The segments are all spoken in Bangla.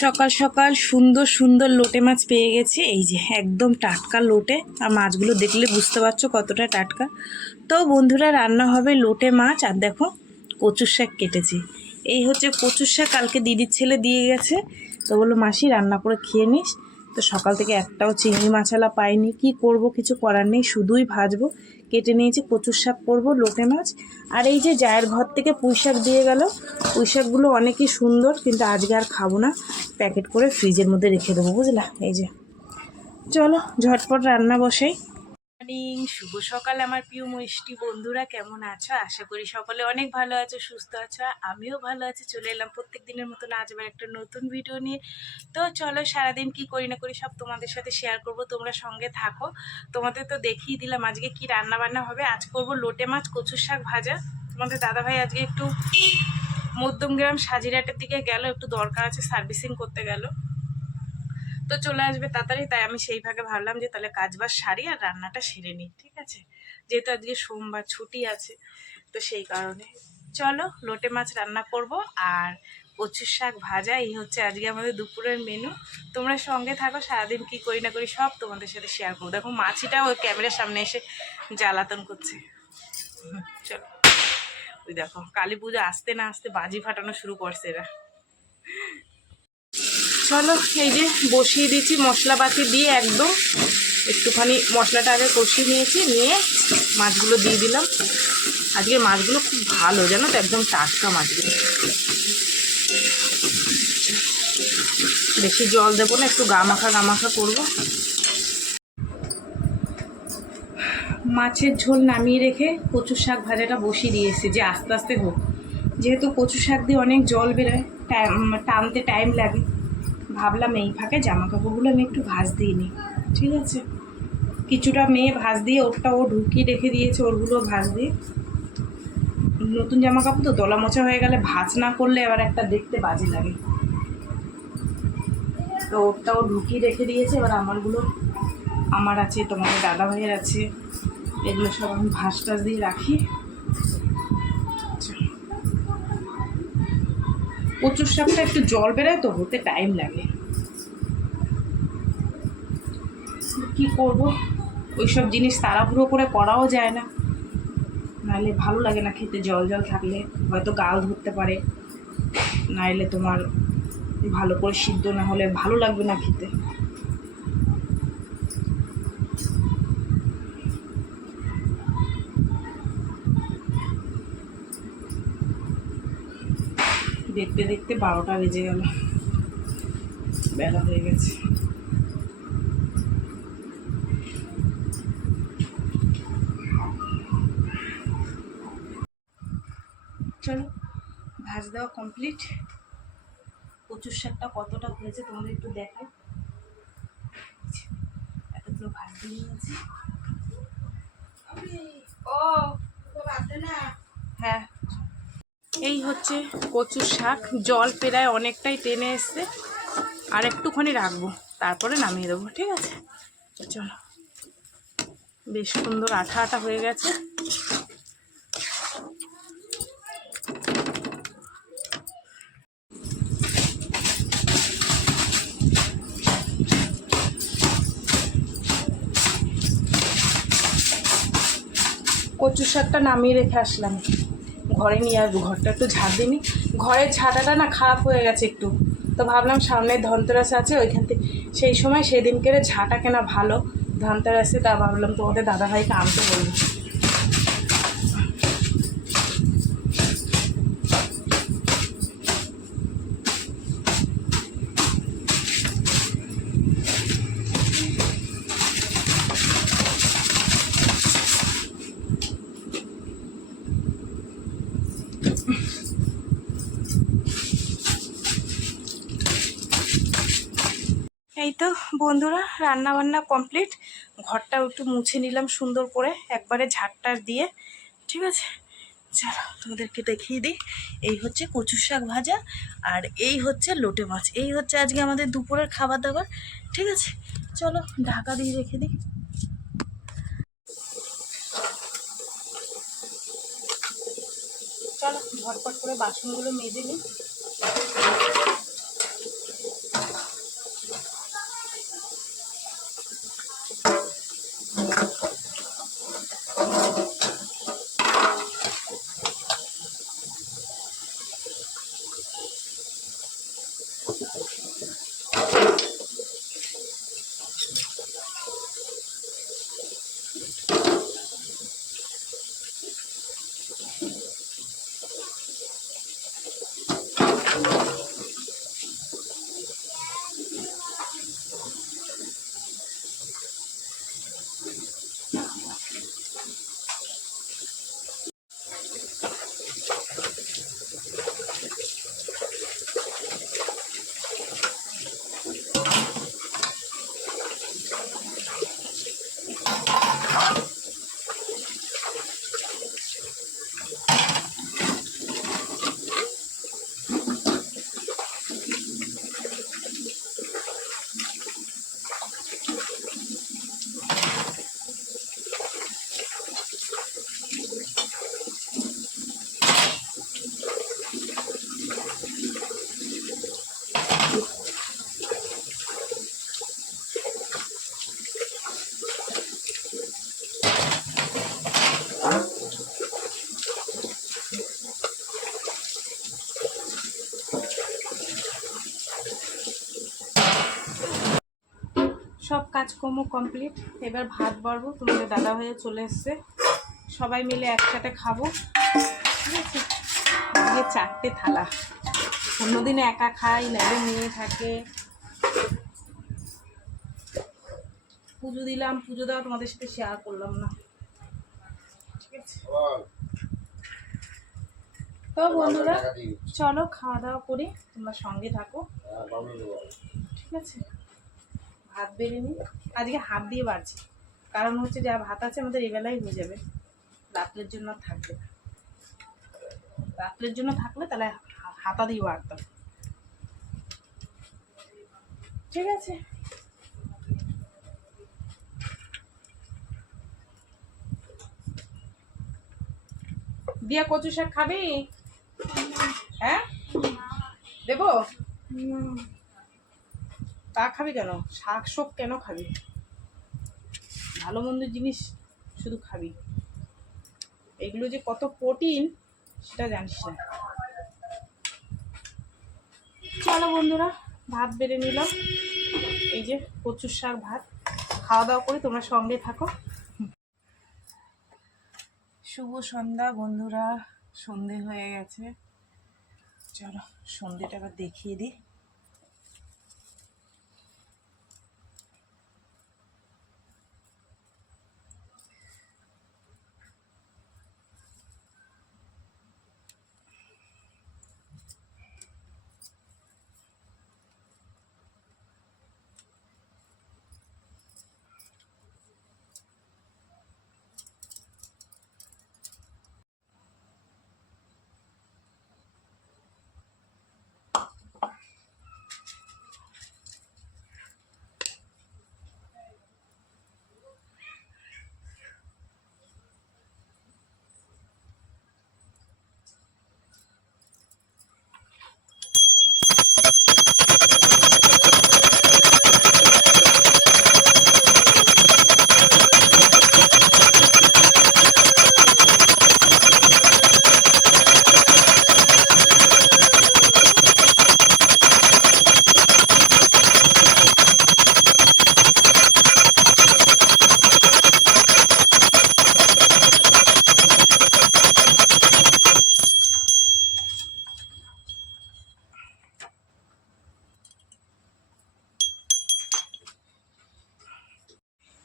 সকাল সকাল সুন্দর সুন্দর লোটে মাছ পেয়ে গেছি। এই যে, একদম টাটকা লোটে। আর মাছগুলো দেখলে বুঝতে পারছ কতটা টাটকা। তো বন্ধুরা, রান্না হবে লোটে মাছ। আর দেখো, কচুর শাক কেটেছি। এই হচ্ছে কচুর শাক কালকে দিদির ছেলে দিয়ে গেছে। তো বলল, মাসি, রান্না করে খেয়ে নিস। তো সকাল থেকে একটাও চিংড়ি মাছালা পাইনি। কি করব? কিছু করার নেই। শুধুই ভাজবো। কেটে নিয়েছি। কচুর শাক করব, লোটে মাছ। আর এই যে জায়ের ঘর থেকে পুঁই শাক দিয়ে গেল। পুঁই শাকগুলো অনেকই সুন্দর, কিন্তু আজকে আর খাব না। প্যাকেট করে ফ্রিজের মধ্যে রেখে দেবো, বুঝলা? এই যে। চলো, ঝটপট রান্না বসেই। মর্নিং শুভ সকাল আমার প্রিয় মিষ্টি বন্ধুরা, কেমন আছো? আশা করি সকলে অনেক ভালো আছো, সুস্থ আছো, আমিও ভালো আছি, চলে এলাম প্রত্যেক দিনের মতন আজ আবার একটা নতুন ভিডিও নিয়ে। তো চলো সারাদিন কি করি না করি সব তোমাদের সাথে শেয়ার করব, তোমরা সঙ্গে থাকো। তোমাদের তো দেখিয়ে দিলাম আজকে কি রান্না বান্না হবে, আজ করব লোটে মাছ, কচুর শাক ভাজা। তোমাদের দাদাভাই আজকে একটু মধ্যমগ্রাম সাজিরাটের দিকে গেল, একটু দরকার আছে সার্ভিসিং করতে গেল। তো চলে আসবে তাড়াতাড়ি, তাই আমি সেই ভাগে ভাবলাম যে তাহলে কাজ বাজ সারি আর রান্নাটা সেরে নিই, ঠিক আছে? যেহেতু আজকে সোমবার ছুটি আছে, তো সেই কারণে। চলো, লোটে মাছ রান্না করব আর কচুর শাক ভাজা, এই হচ্ছে আজকে আমাদের দুপুরের মেনু তোমরা সঙ্গে থাকো, সারাদিন কি করি না করি সব তোমাদের সাথে শেয়ার করব। দেখো মাছিটা ওই ক্যামেরার সামনে এসে জ্বালাতন করছে। চলো। ওই দেখো, কালী পুজো আসতে না আসতে বাজি ফাটানো শুরু করছে এরা। চলো, এই যে বসিয়ে দিচ্ছি মশলাপাতি দিয়ে একদম। একটুখানি মশলাটা আগে কষিয়ে নিয়েছি, নিয়ে মাছগুলো দিয়ে দিলাম। আজকে মাছগুলো খুব ভালো, জানো তো, একদম টাটকা মাছগুলো। বেশি জল দেবো না, একটু গামাখা গামাখা করব। মাছের ঝোল নামিয়ে রেখে কচু শাক ভাজাটা বসিয়ে দিয়েছি যে আস্তে আস্তে হোক। যেহেতু কচু শাক দিয়ে অনেক জল বেরোয় টানতে টাইম লাগে। ভাবলাম এই ফাঁকে জামা কাপড়গুলো আমি একটু ভাজ দিয়ে নিই, ঠিক আছে? কিছুটা মেয়ে ভাজ দিয়ে ওরটা ও ঢুকিয়ে রেখে দিয়েছে, ওরগুলো ভাজ দিয়ে। নতুন জামা কাপড় তো দলা মোচা হয়ে গেলে ভাজ না করলে এবার একটা দেখতে বাজে লাগে। তো ওরটা ও ঢুকিয়ে রেখে দিয়েছে, এবার আমারগুলো, আমার আছে, তোমাদের দাদা ভাইয়ের আছে। এগুলো সব আমি ভাস টাস দিয়ে রাখি। কচুর শাকটা একটু জল বেরোয় তো হতে টাইম লাগে। কি করব? ওইসব জিনিস তাড়াহুড়ো করে করাও যায় না। নাহলে ভালো লাগে না খেতে, জল জল থাকলে। হয়তো গাল ধরতে পারে। নাইলে তোমার ভালো করে সিদ্ধ না হলে ভালো লাগবে না খেতে। দেখতে দেখতে বারোটা বেজে গেল। বেলা হয়ে গেছে। চলো ভাজ দেওয়া কমপ্লিট কচুর শাকটা কতটা হয়েছে তোমাদের একটু দেখাই। এতগুলো ভাজ দিয়ে নিয়েছি। ও হ্যাঁ। এই হচ্ছে কচুর শাক। জল প্রায় অনেকটাই টেনে এসছে। আর একটুখানি রাখব। তারপরে নামিয়ে দেবো, ঠিক আছে? চলো। বেশ সুন্দর আঠা আঠা হয়ে গেছে। কচুর শাকটা নামিয়ে রেখে আসলাম। ঘরে নিয়ে আসব, ঘরটা একটু ঝাড় দিই ঘরের ঝাঁটাটা না খারাপ হয়ে গেছে একটু। তো ভাবলাম সামনে ধনতেরাস আছে, ওইখান থেকে। সেই সময় সেদিনকে ঝাঁটা কেনা ভালো, ধনতেরাসে তা ভাবলাম তোমাদের দাদাভাইকে আনতে বলব। তো বন্ধুরা রান্না বান্না কমপ্লিট ঘরটা একটু মুছে নিলাম সুন্দর করে, একবারে ঝাড়টার দিয়ে, ঠিক আছে? চলো, তোমাদেরকে দেখিয়ে দিই। এই হচ্ছে কচু শাক ভাজা, আর এই হচ্ছে লোটে মাছ। এই হচ্ছে আজকে আমাদের দুপুরের খাবার দাবার, ঠিক আছে? চলো, ঢাকা দিয়ে রেখে দিই। চলো, ঝটপট করে বাসনগুলো মেজে নিই। সব কাজকর্ম কমপ্লিট এবার ভাত বাড়বো তোমাদের দাদা হয়ে চলে এসছে। সবাই মিলে একসাথে খাব। ঠিক আছে? চারটে থালা। অন্যদিনে একা খাই নাইলে মেয়ে থাকে। পুজো দিলাম পুজো দেওয়া তোমাদের সাথে শেয়ার করলাম না। ঠিক আছে? তো বন্ধুরা চলো খাওয়া দাওয়া করি তোমরা সঙ্গে থাকো। ঠিক আছে? ভাত নিই আজকে হাত দিয়ে বাড়ছি। কারণ হচ্ছে যা ভাত আছে আমাদের এবেলাই হয়ে যাবে। রাত্রের জন্য থাকবে রাত্রের জন্য থাকলে তাহলে হাতা দিয়ে বাড়তাম। ঠিক আছে? দিয়া কচু শাক খাবি? হ্যাঁ? দেবো? তা খাবি কেন? শাক শোক কেন খাবি? ভালো মন্দ জিনিস শুধু খাবি। এগুলো যে কত প্রোটিন, সেটা জানিস না। চলো বন্ধুরা, ভাত বেড়ে নিলাম এই যে কচুর শাক ভাত। খাওয়া দাওয়া করি, তোমরা সঙ্গে থাকো। শুভ সন্ধ্যা বন্ধুরা, সন্ধে হয়ে গেছে। চলো সন্ধেটা আবার দেখিয়ে দিই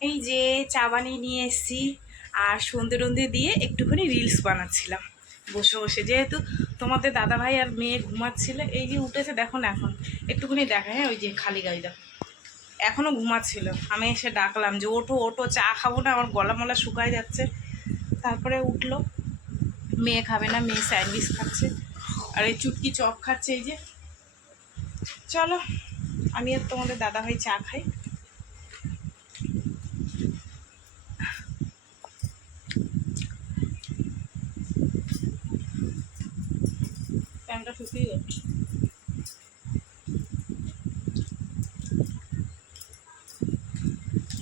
এই বানিয়ে নিয়ে এসেছি আর সন্ধে টন্ধে দিয়ে একটুখানি রিলস বানাচ্ছিলাম। বসে বসে। যেহেতু তোমাদের দাদা ভাই আর মেয়ে ঘুমাচ্ছিল, এই যে উঠেছে, দেখো না এখন। একটুখানি দেখা হ্যাঁ ওই যে খালি গাড়ি দেখো এখনও ঘুমাচ্ছিল। আমি এসে ডাকলাম যে, ওঠো ওঠো, চা খাব না, আমার গলা মলা শুকায় যাচ্ছে। তারপরে উঠল। মেয়ে খাবে না, মেয়ে স্যান্ডউইচ খাচ্ছে। আর এই চুটকি চপ খাচ্ছে, এই যে। চলো, আমি আর তোমাদের দাদা ভাই চা খাই। শুকিয়ে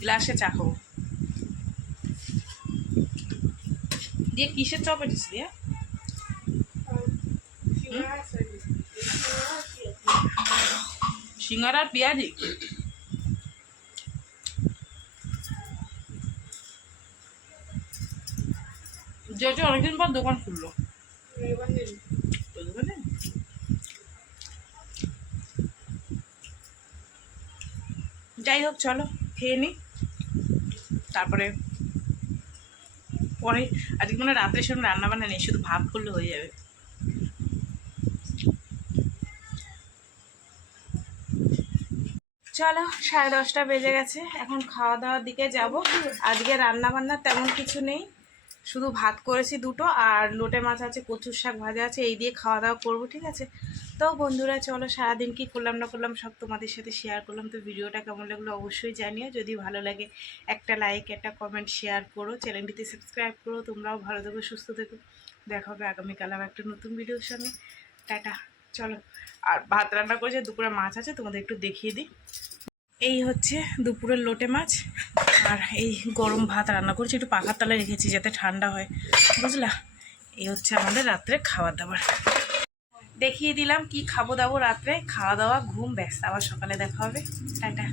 গ্লাসে চা খাব দিয়ে কিসের চপ এটিস দিয়ে? সিঙ্গার আর পেঁয়াজি? যেটা অনেকদিন পর দোকান খুললো তো দোকানে যাই হোক, চলো, খেয়ে নিই তারপরে, পরে, আজকে মানে রাত্রে সময় রান্না বান্না নেই, শুধু ভাব করলে হয়ে যাবে। চলো, সাড়ে দশটা বেজে গেছে, এখন খাওয়া দাওয়ার দিকে যাব। আজকে রান্না বান্না তেমন কিছু নেই। শুধু ভাত করেছি দুটো আর লোটে মাছ আছে, কচুর শাক ভাজা আছে, এই দিয়ে খাওয়া দাওয়া করব, ঠিক আছে? তো বন্ধুরা, চলো সারাদিন কি করলাম, না করলাম সব তোমাদের সাথে শেয়ার করলাম। তো ভিডিওটা কেমন লাগল অবশ্যই জানিও। যদি ভালো লাগে, একটা লাইক একটা কমেন্ট শেয়ার করো। চ্যানেলটিতে সাবস্ক্রাইব করো। তোমরাও ভালো থেকো, সুস্থ থেকো। দেখা হবে আগামীকাল আবার একটা নতুন ভিডিওর সঙ্গে। টাটা। চলো। আর ভাত রান্না করেছে, দুপুরে মাছ আছে, তোমাদের একটু দেখিয়ে দিই। এই হচ্ছে দুপুরের লোটে মাছ আর এই গরম ভাত রান্না করেছি, একটু পাখার তলায় রেখেছি যাতে ঠান্ডা হয়, বুঝলা? এই হচ্ছে আমাদের রাত্রে খাবার দাবার। দেখিয়ে দিলাম কি খাব দাবো রাত্রে, খাওয়া দাওয়া, ঘুম ব্যস্ত আবার সকালে দেখা হবে। টাটা।